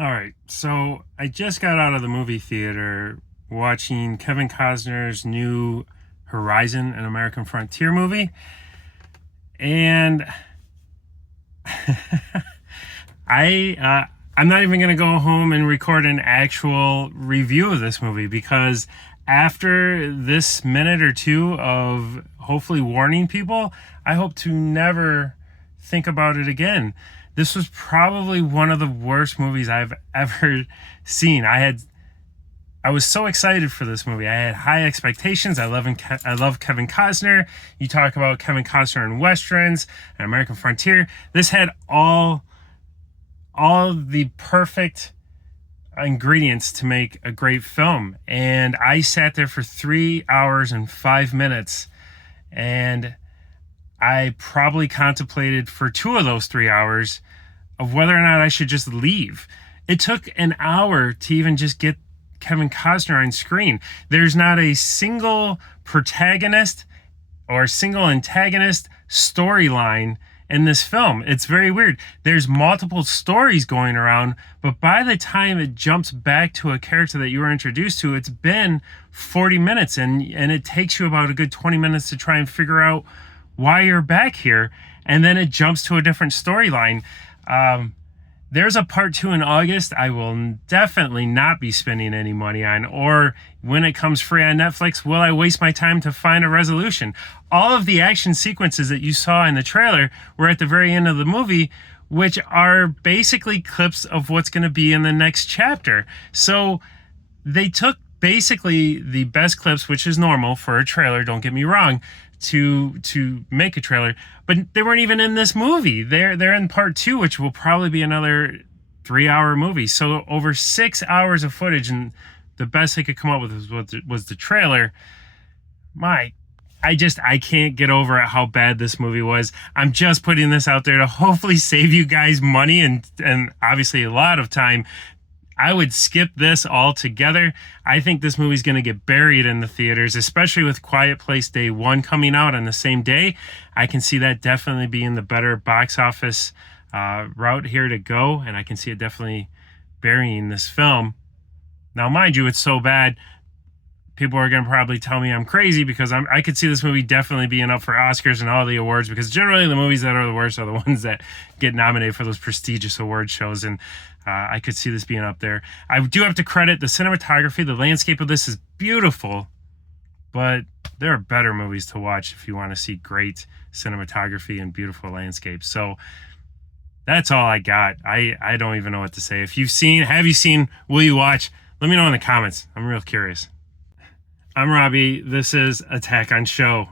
All right, so I just got out of the movie theater watching Kevin Costner's new Horizon, an American Frontier movie, and I I'm not even gonna go home and record an actual review of this movie because after this minute or two of hopefully warning people, I hope to never think about it again. This was probably one of the worst movies I've ever seen. I was so excited for this movie. I had high expectations. I love Kevin Costner. You talk about Kevin Costner in westerns and American Frontier. This had all the perfect ingredients to make a great film. And I sat there for 3 hours and 5 minutes, and I probably contemplated for two of those 3 hours of whether or not I should just leave. It took an hour to even just get Kevin Costner on screen. There's not a single protagonist or a single antagonist storyline in this film. It's very weird. There's multiple stories going around, but by the time it jumps back to a character that you were introduced to, it's been 40 minutes and it takes you about a good 20 minutes to try and figure out why you're back here. And then it jumps to a different storyline. There's a part two in August I will definitely not be spending any money on, or when it comes free on Netflix, will I waste my time to find a resolution? All of the action sequences that you saw in the trailer were at the very end of the movie, which are basically clips of what's going to be in the next chapter. So they took basically the best clips, which is normal for a trailer, don't get me wrong, to make a trailer, but they weren't even in this movie. They're in part two, which will probably be another 3 hour movie. So over 6 hours of footage, and the best they could come up with was the trailer. I can't get over how bad this movie was. I'm just putting this out there to hopefully save you guys money and obviously a lot of time. I would skip this altogether. I think this movie's going to get buried in the theaters, especially with Quiet Place Day 1 coming out on the same day. I can see that definitely being the better box office route here to go, and I can see it definitely burying this film. Now, mind you, it's so bad, people are going to probably tell me I'm crazy because I could see this movie definitely being up for Oscars and all the awards, because generally the movies that are the worst are the ones that get nominated for those prestigious award shows, and I could see this being up there. I do have to credit the cinematography. The landscape of this is beautiful, but there are better movies to watch if you want to see great cinematography and beautiful landscapes. So that's all I got. I don't even know what to say. Have you seen, will you watch? Let me know in the comments. I'm real curious. I'm Robbie. This is Attack on Show.